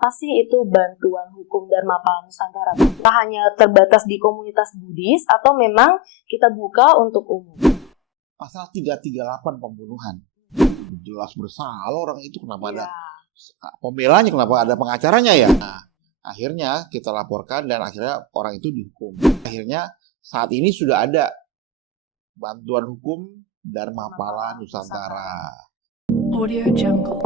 apa sih itu bantuan hukum Dharma Pala Nusantara? Kita hanya terbatas di komunitas Buddhis atau memang kita buka untuk umum? Pasal 338 pembunuhan. Jelas bersalah orang itu, kenapa ada pembelanya, kenapa ada pengacaranya ya? Nah, akhirnya kita laporkan dan akhirnya orang itu dihukum. Akhirnya saat ini sudah ada bantuan hukum Dharma Pala Nusantara. Audio Jungle.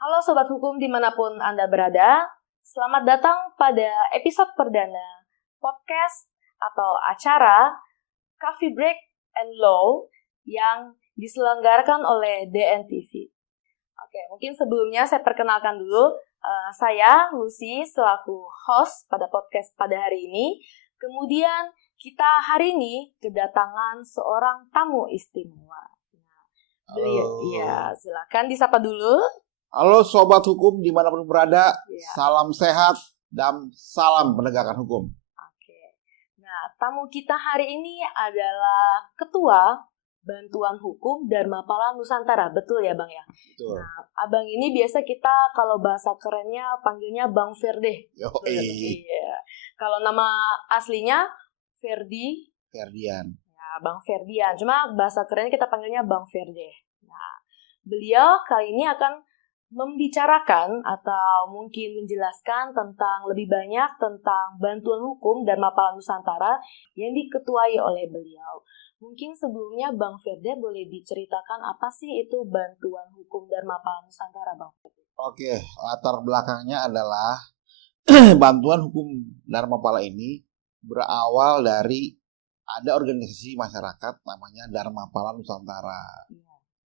Halo Sobat Hukum dimanapun Anda berada, selamat datang pada episode perdana podcast atau acara Coffee Break and Law yang diselenggarakan oleh DNTV. Oke, mungkin sebelumnya saya perkenalkan dulu, saya Lucy selaku host pada podcast pada hari ini. Kemudian kita hari ini kedatangan seorang tamu istimewa. Iya, silakan disapa dulu. Halo Sobat Hukum dimanapun berada, Ya. salam sehat dan salam penegakan hukum. Oke. Nah, tamu kita hari ini adalah Ketua Bantuan Hukum Dharma Pala Nusantara, betul ya Bang ya? Betul. Nah, Abang ini biasa kita kalau bahasa kerennya panggilnya Bang Ferde. Iya. Kalau nama aslinya Ferdian. Ya, Bang Ferdian. Cuma bahasa kerennya kita panggilnya Bang Ferde. Nah, beliau kali ini akan membicarakan atau mungkin menjelaskan tentang lebih banyak tentang bantuan hukum Dharma Pala Nusantara yang diketuai oleh beliau. Mungkin sebelumnya Bang Ferde boleh diceritakan apa sih itu bantuan hukum Dharma Pala Nusantara, Bang Ferde? Oke, latar belakangnya adalah bantuan hukum Dharma Pala ini berawal dari ada organisasi masyarakat namanya Dharma Pala Nusantara.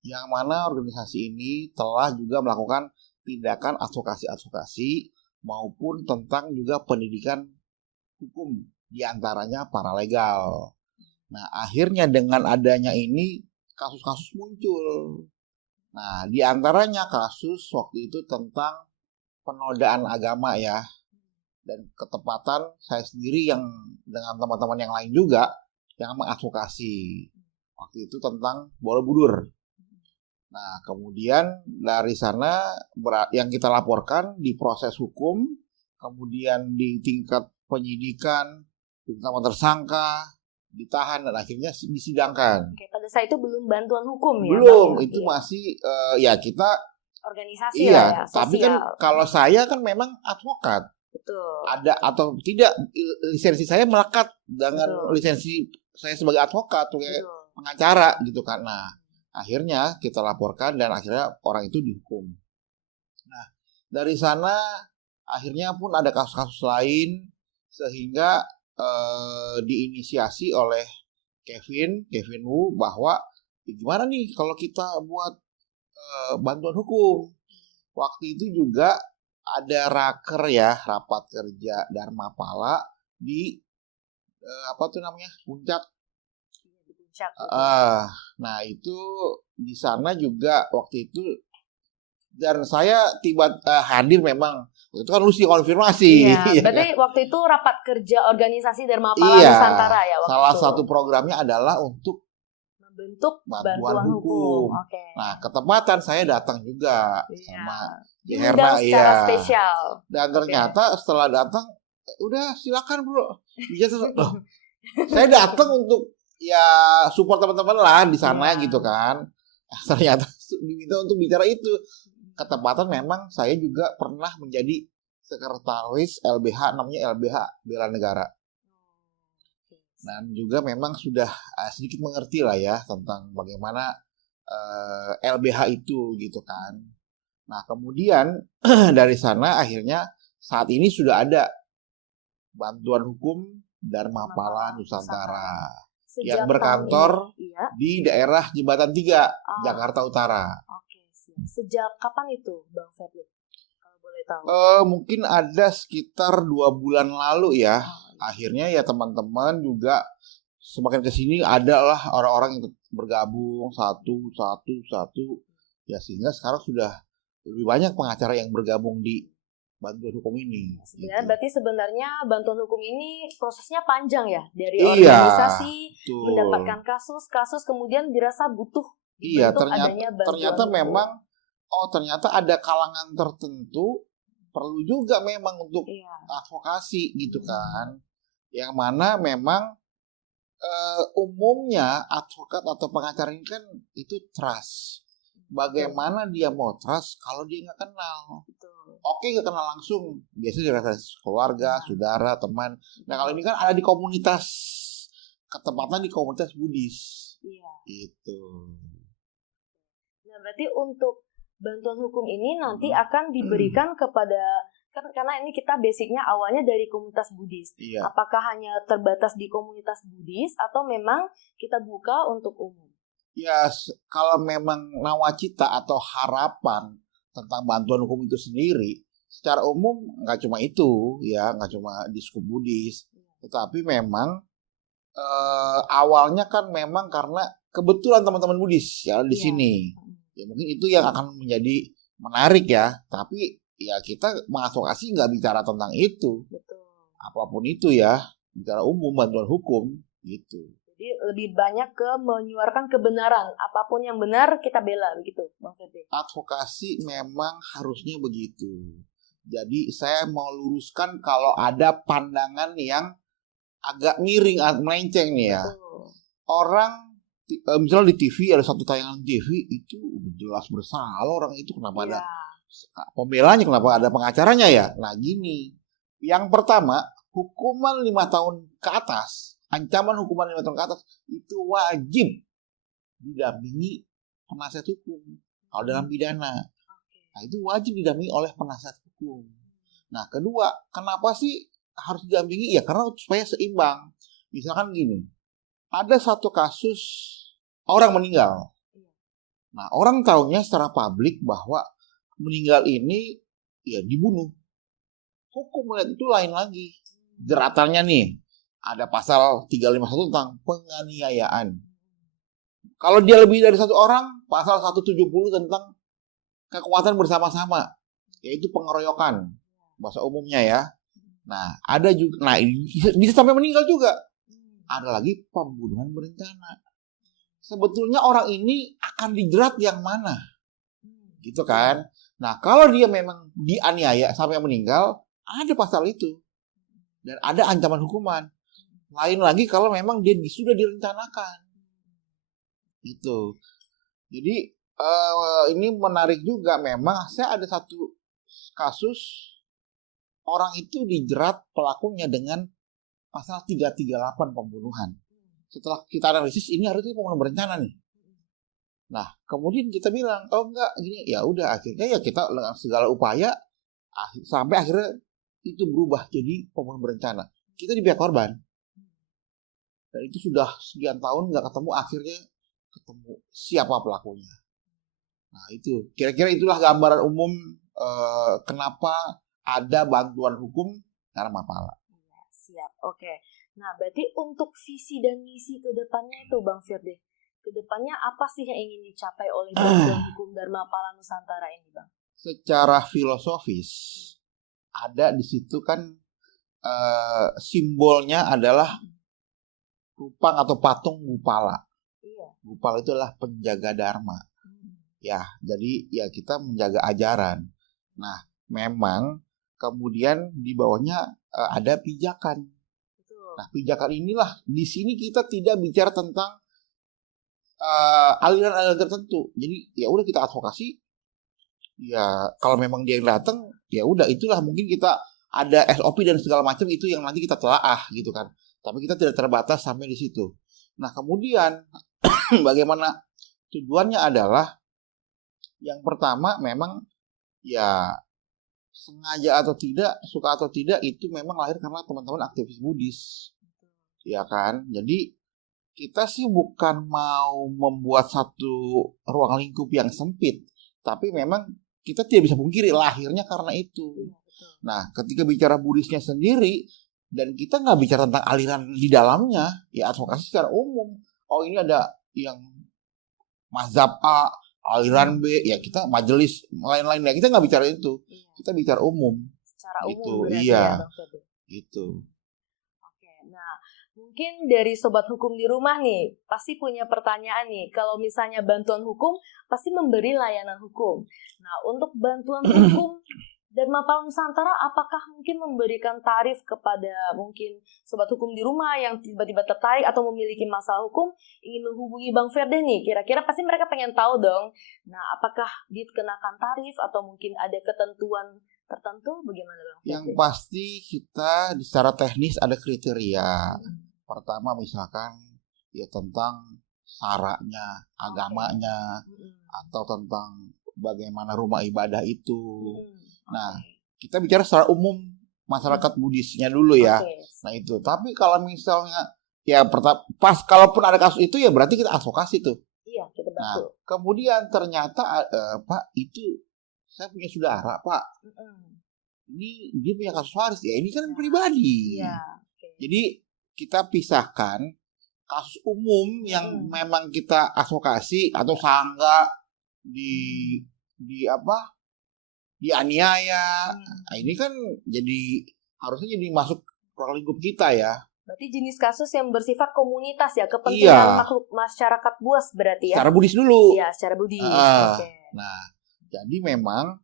Yang mana organisasi ini telah juga melakukan tindakan advokasi maupun tentang juga pendidikan hukum, diantaranya paralegal. Nah, akhirnya dengan adanya ini kasus-kasus muncul. Nah, diantaranya kasus waktu itu tentang penodaan agama ya. Dan ketepatan saya sendiri yang dengan teman-teman yang lain juga yang mengadvokasi. Waktu itu tentang Borobudur. Nah, kemudian dari sana yang kita laporkan di proses hukum, kemudian di tingkat penyidikan, ditambah tersangka, ditahan dan akhirnya disidangkan. Oke, pada saat itu belum bantuan hukum ya? Belum, Bang, itu ya? masih ya kita Organisasi iya, ya, tapi sosial. kan kalau saya kan memang advokat. Betul. Ada atau tidak lisensi saya melekat dengan Betul. lisensi saya sebagai advokat, sebagai Betul. pengacara gitu kan. Nah, akhirnya kita laporkan dan akhirnya orang itu dihukum. Nah, dari sana akhirnya pun ada kasus-kasus lain sehingga diinisiasi oleh Kevin Wu bahwa gimana nih kalau kita buat bantuan hukum. Waktu itu juga ada raker ya, rapat kerja Dharma Pala di Puncak. Di Puncak. Nah itu di sana juga waktu itu dan saya hadir memang. Itu kan Lucy konfirmasi. Iya, berarti waktu itu rapat kerja organisasi Dharma Pala Iya, Nusantara ya waktu salah itu. satu programnya adalah untuk Membentuk bantuan bantuan hukum. Oke. Nah, ketepatan saya datang juga Iya. sama Diundang Herna secara spesial. Dan ternyata setelah datang, udah silakan bro. Loh, saya datang untuk ya support teman-teman lah di sana gitu kan. Ternyata diminta untuk bicara itu. Ketepatan memang saya juga pernah menjadi sekretaris LBH, namanya LBH Bela Negara. Dan juga memang sudah sedikit mengerti lah ya tentang bagaimana LBH itu gitu kan. Nah kemudian dari sana akhirnya saat ini sudah ada bantuan hukum Dharma Pala Nusantara yang berkantor di daerah Jembatan 3, Jakarta Utara. Oke. Sejak kapan itu Bang Ferdi? Kalau boleh tahu. Mungkin ada sekitar 2 bulan lalu ya. Akhirnya ya teman-teman juga semakin kesini adalah orang-orang yang bergabung satu ya sehingga sekarang sudah lebih banyak pengacara yang bergabung di bantuan hukum ini. Sebenarnya berarti bantuan hukum ini prosesnya panjang ya, dari Iya, organisasi betul. mendapatkan kasus kemudian dirasa butuh Iya, dibentuk adanya bantuan ternyata hukum. memang ternyata ada kalangan tertentu perlu juga memang untuk advokasi gitu kan. Yang mana memang umumnya advokat atau pengacara ini kan itu trust. Bagaimana dia mau trust kalau dia nggak kenal? Oke, nggak kenal langsung, biasanya dirasa keluarga, saudara, teman. Nah kalau ini kan ada di komunitas, ketepatan di komunitas Buddhis. Gitu. Nah berarti untuk bantuan hukum ini nanti akan diberikan kepada, karena ini kita basicnya awalnya dari komunitas Buddhis. Apakah hanya terbatas di komunitas Buddhis atau memang kita buka untuk umum? Ya, kalau memang nawacita atau harapan tentang bantuan hukum itu sendiri, secara umum nggak cuma itu, ya nggak cuma di skup Buddhis, tetapi memang awalnya kan memang karena kebetulan teman-teman Buddhis ya di sini, ya mungkin itu yang akan menjadi menarik ya. Tapi ya kita mengadvokasi nggak bicara tentang itu, apapun itu ya, bicara umum bantuan hukum gitu. Jadi lebih banyak ke menyuarakan kebenaran, apapun yang benar kita bela, begitu Bang Ferdi. Advokasi memang harusnya begitu. Jadi saya mau luruskan kalau ada pandangan yang agak miring, melenceng nih ya. Orang misalnya di TV ada satu tayangan TV itu jelas bersalah orang itu, kenapa ada pembelanya, kenapa ada pengacaranya ya? Nah gini, yang pertama hukuman 5 tahun ke atas. Ancaman hukuman 5 tahun ke atas itu wajib didampingi penasihat hukum kalau dalam pidana. Nah, itu wajib didampingi oleh penasihat hukum. Nah, kedua, kenapa sih harus didampingi? Ya karena supaya seimbang. Misalkan gini, ada satu kasus orang meninggal. Nah, orang tahunya secara publik bahwa meninggal ini ya dibunuh. Hukum itu lain lagi. Jeratannya nih, ada pasal 351 tentang penganiayaan. Kalau dia lebih dari satu orang, pasal 170 tentang kekuatan bersama-sama, yaitu pengeroyokan, bahasa umumnya ya. Nah, ada juga, nah bisa sampai meninggal juga. Ada lagi pembunuhan berencana. Sebetulnya orang ini akan dijerat yang mana? Gitu kan? Nah, kalau dia memang dianiaya sampai meninggal, ada pasal itu. Dan ada ancaman hukuman. Lain lagi kalau memang dia sudah direncanakan. Itu. Jadi ini menarik juga, memang saya ada satu kasus orang itu dijerat pelakunya dengan pasal 338 pembunuhan. Setelah kita analisis ini harusnya pembunuhan berencana nih. Nah, kemudian kita bilang, oh enggak, gini, ya udah akhirnya ya kita dengan segala upaya sampai akhirnya itu berubah jadi pembunuhan berencana. Kita di pihak korban. Dan itu sudah sekian tahun nggak ketemu, akhirnya ketemu siapa pelakunya. Nah itu, kira-kira itulah gambaran umum kenapa ada bantuan hukum Dharma Pala. Siap, oke. Nah berarti untuk visi dan misi ke depannya itu Bang Firdi, ke depannya apa sih yang ingin dicapai oleh bantuan hukum Dharma Pala Nusantara ini Bang? Secara filosofis, ada di situ kan simbolnya adalah rupang atau patung Gupala. Gupala itu adalah penjaga dharma. Ya, jadi ya kita menjaga ajaran. Nah, memang kemudian di bawahnya ada pijakan. Nah, pijakan inilah di sini kita tidak bicara tentang aliran-aliran tertentu. Jadi ya udah kita advokasi. Ya kalau memang dia yang datang, ya udah itulah mungkin kita ada SOP dan segala macam itu yang nanti kita telaah gitu kan. Tapi kita tidak terbatas sampai di situ. Nah kemudian bagaimana tujuannya adalah yang pertama memang ya sengaja atau tidak, suka atau tidak itu memang lahir karena teman-teman aktivis Buddhis. Ya kan? Jadi kita sih bukan mau membuat satu ruang lingkup yang sempit, tapi memang kita tidak bisa pungkiri lahirnya karena itu. Nah ketika bicara Buddhisnya sendiri, dan kita nggak bicara tentang aliran di dalamnya, ya advokasi secara umum. Oh ini ada yang mazhab A, aliran B, ya kita majelis lain-lain. Ya kita nggak bicara itu. Kita bicara umum. secara Gitu, umum berarti iya. ya Bang Ferdi. Gitu. Oke, nah mungkin dari sobat hukum di rumah nih pasti punya pertanyaan nih. Kalau misalnya bantuan hukum pasti memberi layanan hukum. Nah untuk bantuan hukum Dharma Pala Nusantara apakah mungkin memberikan tarif kepada mungkin sobat hukum di rumah yang tiba-tiba tertarik atau memiliki masalah hukum ingin menghubungi Bang Ferdi nih? Kira-kira pasti mereka pengen tahu dong. Nah apakah dikenakan tarif atau mungkin ada ketentuan tertentu? Bagaimana Bang Ferdi? Yang pasti kita secara teknis ada kriteria. Pertama misalkan ya tentang saranya, agamanya, atau tentang bagaimana rumah ibadah itu. Nah, kita bicara secara umum masyarakat Buddhisnya dulu ya. Oke. Nah itu. Tapi kalau misalnya ya pas kalaupun ada kasus itu ya berarti kita advokasi tuh. Iya, kita Nah, bantu. kemudian ternyata Pak itu saya punya saudara Pak. Ini dia punya kasus waris ya. Ini kan pribadi. Iya. Jadi kita pisahkan kasus umum yang memang kita advokasi atau sangga dianiaya. Nah, ini kan jadi harusnya jadi masuk ruang lingkup kita ya. Berarti jenis kasus yang bersifat komunitas ya, kepentingan makhluk masyarakat luas berarti ya. Secara Buddhis dulu. Iya, secara Buddhis. Oke. Nah, jadi memang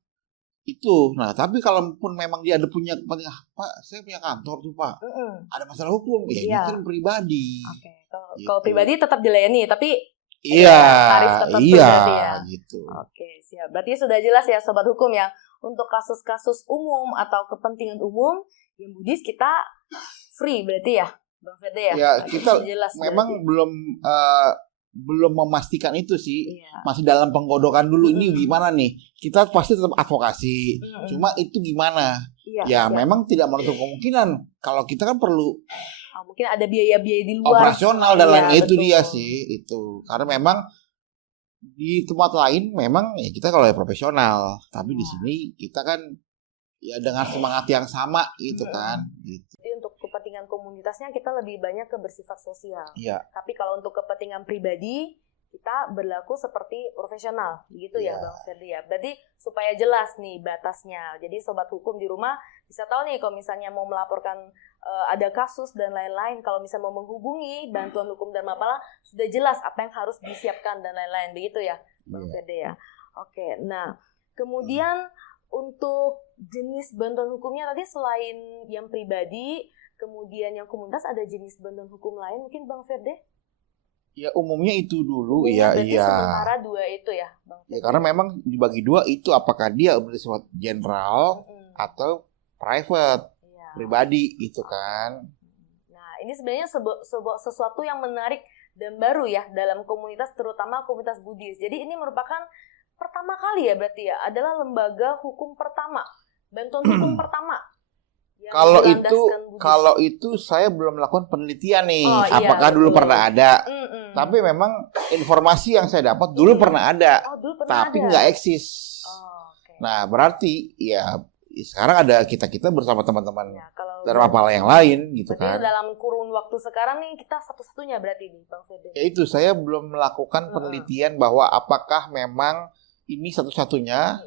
itu. Nah, tapi kalaupun memang dia ada punya kepentingan, Pak, saya punya kantor tuh Pak. Ada masalah hukum, ya ini kan pribadi. Oke. Kalau pribadi tetap dilayani, tapi iya, tarif tertentu berarti ya. Gitu. Oke, siap. Berarti sudah jelas ya sobat hukum ya, untuk kasus-kasus umum atau kepentingan umum yang Buddhis kita free berarti ya, Bang Ferdi ya. Ya, Oke, kita jelas memang berarti. belum memastikan itu sih. Iya. Masih dalam penggodokan dulu ini gimana nih. Kita pasti tetap advokasi. Cuma itu gimana? Iya, Ya, memang tidak menutup kemungkinan kalau kita kan perlu mungkin ada biaya-biaya di luar operasional dan lain itu betul. dia sih itu. Karena memang di tempat lain memang ya kita kalau ya profesional, tapi di sini kita kan ya dengan semangat yang sama gitu kan. Gitu. Jadi untuk kepentingan komunitasnya kita lebih banyak ke bersifat sosial. Iya. Tapi kalau untuk kepentingan pribadi kita berlaku seperti profesional, gitu ya Bang Ferdi ya. Berarti supaya jelas nih batasnya. Jadi sobat hukum di rumah bisa tahu nih kalau misalnya mau melaporkan ada kasus dan lain-lain, kalau misalnya mau menghubungi bantuan hukum Dharma Pala sudah jelas apa yang harus disiapkan dan lain-lain, begitu ya Bang Ferdi ya. Oke, nah kemudian untuk jenis bantuan hukumnya tadi selain yang pribadi, kemudian yang komunitas, ada jenis bantuan hukum lain mungkin Bang Ferdi? Ya umumnya itu dulu Berarti sementara dua itu ya Bang Ferdi? Ya karena memang dibagi dua itu apakah dia bersifat general atau private, pribadi gitu kan. Nah ini sebenarnya sesuatu yang menarik dan baru ya dalam komunitas, terutama komunitas Buddhis. Jadi ini merupakan pertama kali ya berarti ya, adalah lembaga hukum pertama, bantuan hukum pertama. Kalau itu saya belum melakukan penelitian nih, apakah betul. dulu pernah ada. Tapi memang informasi yang saya dapat dulu pernah ada, tapi nggak eksis. Nah berarti ya sekarang ada kita bersama teman-teman Dharma Pala yang lain gitu kan. Dalam kurun waktu sekarang nih kita satu-satunya berarti nih Bang Ferdi. Ya itu saya belum melakukan penelitian bahwa apakah memang ini satu-satunya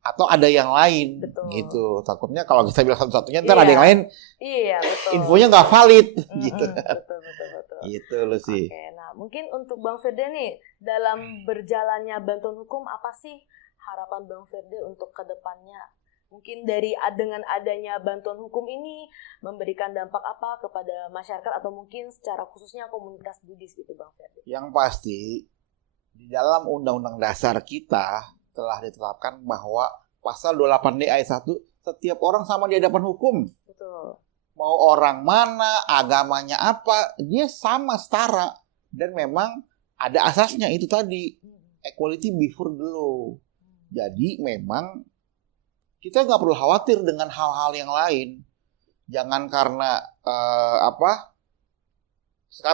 atau ada yang lain. Betul. Gitu. Takutnya kalau kita bilang satu-satunya ntar ada yang lain. Iya betul. Infonya nggak valid gitu. Betul. Gitu loh sih. Oke, nah mungkin untuk Bang Ferdi nih dalam berjalannya bantuan hukum apa sih harapan Bang Ferdi untuk kedepannya? Mungkin dengan adanya bantuan hukum ini memberikan dampak apa kepada masyarakat atau mungkin secara khususnya komunitas Buddhis gitu Bang Ferdi? Yang pasti di dalam Undang-Undang Dasar kita telah ditetapkan bahwa pasal 28D ayat 1 setiap orang sama di hadapan hukum. Betul. Mau orang mana, agamanya apa, dia sama setara. Dan memang ada asasnya itu tadi, equality before the law. Jadi memang kita nggak perlu khawatir dengan hal-hal yang lain. Jangan karena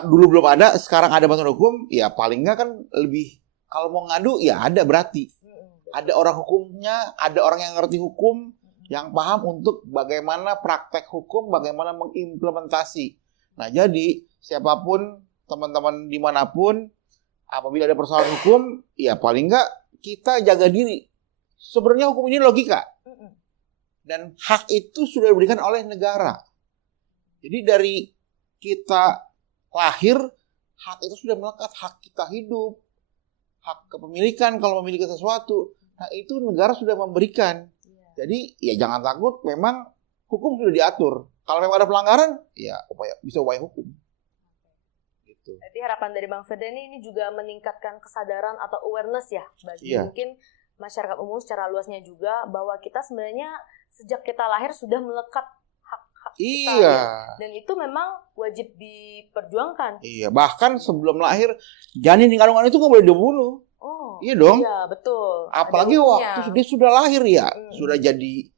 dulu belum ada, sekarang ada bantuan hukum, ya paling nggak kan lebih, kalau mau ngadu ya ada berarti. Ada orang hukumnya, ada orang yang ngerti hukum, yang paham untuk bagaimana praktek hukum, bagaimana mengimplementasi. Nah jadi siapapun, teman-teman dimanapun, apabila ada persoalan hukum, ya paling nggak kita jaga diri. Sebenarnya hukum ini logika. Dan hak itu sudah diberikan oleh negara. Jadi dari kita lahir, hak itu sudah melekat. Hak kita hidup, hak kepemilikan kalau memiliki sesuatu. Nah itu negara sudah memberikan. Jadi ya jangan takut, memang hukum sudah diatur. Kalau memang ada pelanggaran, ya bisa upaya hukum. Gitu. Jadi harapan dari Bang Firda ini juga meningkatkan kesadaran atau awareness ya bagi mungkin masyarakat umum secara luasnya juga, bahwa kita sebenarnya sejak kita lahir sudah melekat hak-hak kita. Iya. Dan itu memang wajib diperjuangkan. Iya, bahkan sebelum lahir janin di kandungan itu nggak boleh dibunuh. Oh, iya dong. Iya, betul. Apalagi waktu dia sudah lahir ya, sudah jadi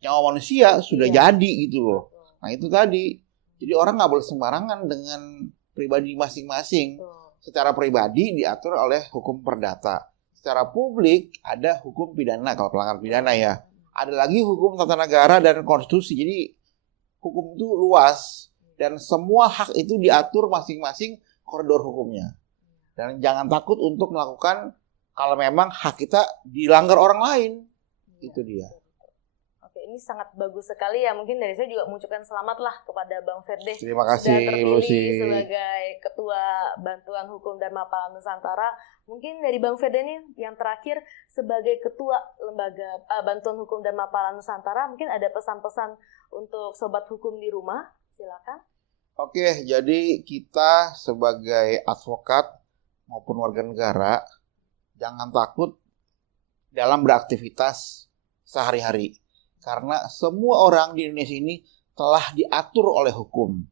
nyawa manusia, sudah jadi gitu loh. Nah itu tadi. Jadi orang nggak boleh sembarangan dengan pribadi masing-masing. Secara pribadi diatur oleh hukum perdata. Secara publik ada hukum pidana kalau pelanggaran pidana ya. Ada lagi hukum tata negara dan konstitusi. Jadi hukum itu luas dan semua hak itu diatur masing-masing koridor hukumnya. Dan jangan takut untuk melakukan kalau memang hak kita dilanggar orang lain. Itu dia. Oke, ini sangat bagus sekali ya. Mungkin dari saya juga mengucapkan selamat lah kepada Bang Firda. Terima kasih, sudah terpilih Lucy. sebagai Ketua Bantuan Hukum Dharma Pala Nusantara. Mungkin dari Bang Firda ini yang terakhir sebagai Ketua Lembaga Bantuan Hukum Dharma Pala Nusantara, mungkin ada pesan-pesan untuk sobat hukum di rumah. Silakan. Oke, jadi kita sebagai advokat maupun warga negara jangan takut dalam beraktivitas sehari-hari. Karena semua orang di Indonesia ini telah diatur oleh hukum.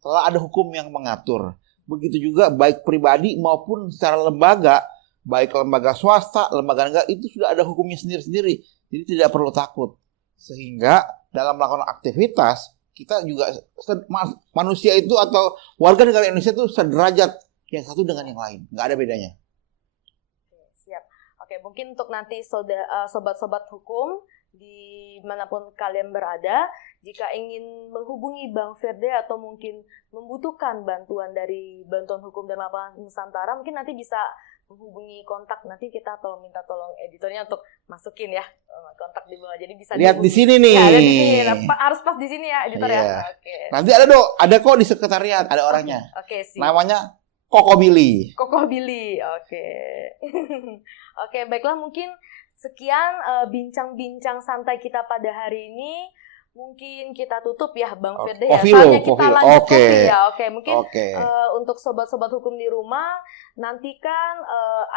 Telah ada hukum yang mengatur. Begitu juga baik pribadi maupun secara lembaga, baik lembaga swasta, lembaga negara, itu sudah ada hukumnya sendiri-sendiri. Jadi tidak perlu takut. Sehingga dalam melakukan aktivitas, kita juga manusia itu atau warga negara Indonesia itu sederajat yang satu dengan yang lain. Nggak ada bedanya. Siap. Oke, mungkin untuk nanti sobat-sobat hukum dimanapun kalian berada, jika ingin menghubungi Bang Firda atau mungkin membutuhkan bantuan dari Bantuan Hukum Dharma Pala Nusantara, mungkin nanti bisa menghubungi kontak. Nanti kita minta tolong editornya untuk masukin ya kontak di bawah. Jadi bisa lihat di sini nih. Ya, lihat di sini. Harus pas di sini ya editor ya. Oke. Nanti ada kok di sekretariat, ada orangnya. Oke, sih. Namanya Koko Billy. Koko Billy. Oke. Oke, baiklah, mungkin sekian bincang-bincang santai kita pada hari ini. Mungkin kita tutup ya Bang Firda ya. Soalnya kita lanjut kopi ya. Oke, mungkin untuk sobat-sobat hukum di rumah, nantikan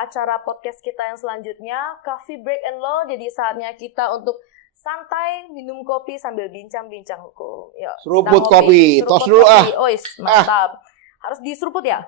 acara podcast kita yang selanjutnya, Coffee Break and Law. Jadi saatnya kita untuk santai minum kopi sambil bincang-bincang hukum. Yuk, seruput kopi. Tos dulu ah. Ois, mantap. Harus diseruput ya?